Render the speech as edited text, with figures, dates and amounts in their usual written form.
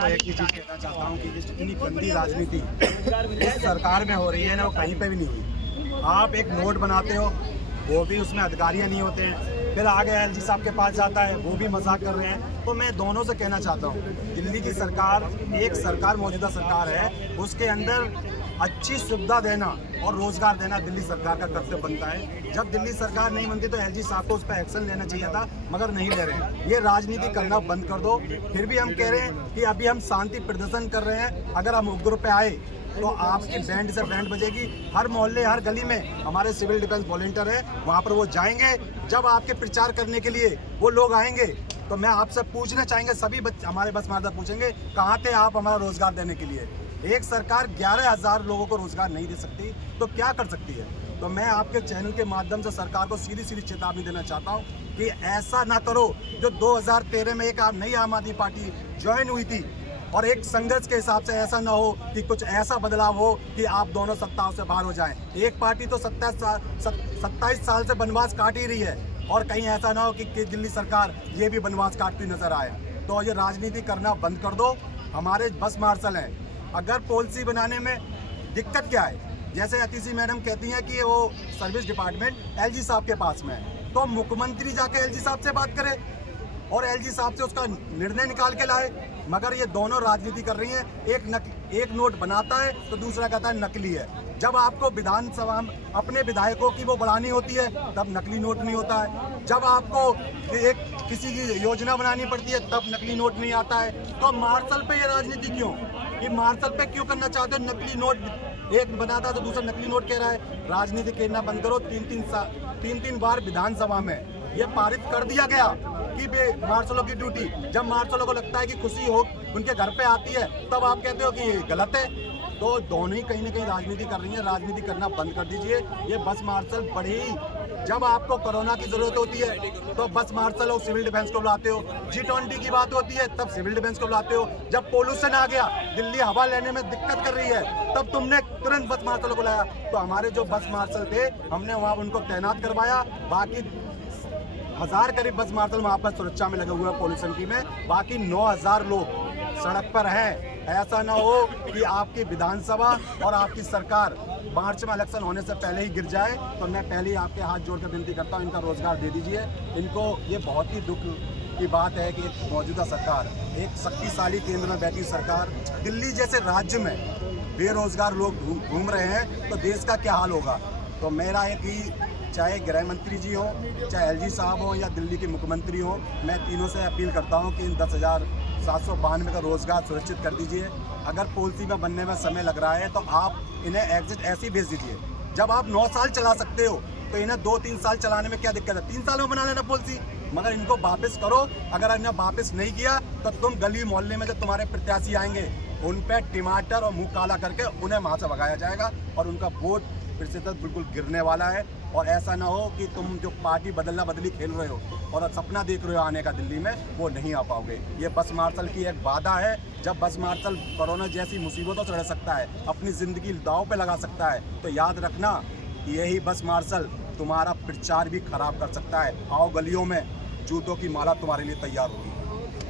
तो एक ही चीज़ कहना चाहता हूँ कि जितनी गंदी राजनीति इस सरकार में हो रही है ना, वो कहीं पे भी नहीं हुई। आप एक नोट बनाते हो, वो भी उसमें अधिकारियाँ नहीं होते हैं, फिर आगे एलजी साहब के पास जाता है, वो भी मजाक कर रहे हैं। तो मैं दोनों से कहना चाहता हूँ, दिल्ली की सरकार एक सरकार मौजूदा सरकार है, उसके अंदर अच्छी सुविधा देना और रोजगार देना दिल्ली सरकार का कर्तव्य बनता है। जब दिल्ली सरकार नहीं बनती तो एलजी साहब को उस पर एक्शन लेना चाहिए था, मगर नहीं ले रहे हैं। ये राजनीति करना बंद कर दो। फिर भी हम कह रहे हैं कि अभी हम शांति प्रदर्शन कर रहे हैं, अगर हम उपग्रह पे आए तो आपकी बैंड से बैंड बजेगी। हर मोहल्ले हर गली में हमारे सिविल डिफेंस वॉलंटियर है, वहाँ पर वो जाएंगे। जब आपके प्रचार करने के लिए वो लोग आएंगे तो मैं आपसे पूछना चाहेंगे, सभी हमारे बस मार्दा पूछेंगे कहाँ थे आप हमारा रोजगार देने के लिए। एक सरकार 11,000 लोगों को रोजगार नहीं दे सकती तो क्या कर सकती है। तो मैं आपके चैनल के माध्यम से सरकार को सीधी सीधी चेतावनी देना चाहता हूँ कि ऐसा ना करो जो 2013 में एक नई आम आदमी पार्टी ज्वाइन हुई थी, और एक संघर्ष के हिसाब से ऐसा ना हो कि कुछ ऐसा बदलाव हो कि आप दोनों सत्ताओं से बाहर हो जाएं। एक पार्टी तो 27 साल से बनवास काट ही रही है, और कहीं ऐसा ना हो कि दिल्ली सरकार ये भी बनवास काटती नजर आए। तो ये राजनीति करना बंद कर दो। हमारे बस मार्शल हैं, अगर पॉलिसी बनाने में दिक्कत क्या है, जैसे अतिशी मैडम कहती हैं कि वो सर्विस डिपार्टमेंट एलजी साहब के पास में है, तो मुख्यमंत्री जाके एलजी साहब से बात करे और एलजी साहब से उसका निर्णय निकाल के लाए। मगर ये दोनों राजनीति कर रही हैं। एक नोट बनाता है तो दूसरा कहता है नकली है। जब आपको विधानसभा में अपने विधायकों की वो बढ़ानी होती है तब नकली नोट नहीं होता है। जब आपको एक किसी की योजना बनानी पड़ती है तब नकली नोट नहीं आता है। तो मार्शल पे ये राजनीति क्यों? ये मार्शल पे क्यों करना चाहते हो? नकली नोट एक बनाता तो दूसरा नकली नोट कह रहा है। राजनीति करना बंद करो। तीन बार विधानसभा में ये पारित कर दिया गया कि मार्शलों की ड्यूटी, जब मार्शलों को लगता है कि खुशी हो उनके घर पे आती है तब आप कहते हो कि ये गलत है। तो दोनों ही कहीं ना कहीं राजनीति कर रही है। राजनीति करना बंद कर दीजिए। ये बस मार्शल बड़ी, जब आपको कोरोना की जरूरत होती है तो बस मार्शल और सिविल डिफेंस को बुलाते हो, G20 की बात होती है तब सिविल डिफेंस को बुलाते हो, जब पोल्यूशन आ गया, दिल्ली हवा लेने में दिक्कत कर रही है, तब तुमने तुरंत बस मार्शल को बुलाया। तो हमारे जो बस मार्शल थे हमने वहाँ उनको तैनात करवाया। बाकी 1000 करीब बस मार्शल वहाँ पर सुरक्षा में लगे हुए हैं पोल्यूशन की में, बाकी 9000 लोग सड़क पर हैं। ऐसा ना हो कि आपकी विधानसभा और आपकी सरकार मार्च में इलेक्शन होने से पहले ही गिर जाए। तो मैं पहले ही आपके हाथ जोड़कर विनती करता हूँ, इनका रोजगार दे दीजिए इनको। ये बहुत ही दुख की बात है कि एक मौजूदा सरकार, एक शक्तिशाली केंद्र में बैठी सरकार, दिल्ली जैसे राज्य में बेरोजगार लोग घूम रहे हैं तो देश का क्या हाल होगा। तो मेरा है कि चाहे गृह मंत्री जी हो, चाहे एलजी साहब हो या दिल्ली के मुख्यमंत्री हो, मैं तीनों से अपील करता हूं कि इन 10,792 का रोजगार सुरक्षित कर दीजिए। अगर पॉलिसी में बनने में समय लग रहा है तो आप इन्हें एग्जिट ऐसे ही भेज दीजिए। जब आप 9 साल चला सकते हो तो इन्हें 2-3 साल चलाने में क्या दिक्कत है? 3 साल में बना लेना पॉलिसी, मगर इनको वापस करो। अगर इन्हें वापस नहीं किया तो तुम गली मोहल्ले में जो तुम्हारे प्रत्याशी आएंगे उन पे टमाटर और मुंह काला करके उन्हें वहाँ से भगाया जाएगा और उनका वोट प्रतिशत बिल्कुल गिरने वाला है। और ऐसा ना हो कि तुम जो पार्टी बदलना बदली खेल रहे हो और सपना देख रहे हो आने का दिल्ली में, वो नहीं आ पाओगे। ये बस मार्शल की एक वादा है। जब बस मार्शल कोरोना जैसी मुसीबतों से लड़ सकता है, अपनी ज़िंदगी दांव पे लगा सकता है, तो याद रखना कि यही बस मार्शल तुम्हारा प्रचार भी खराब कर सकता है। आओ गलियों में, जूतों की माला तुम्हारे लिए तैयार होगी।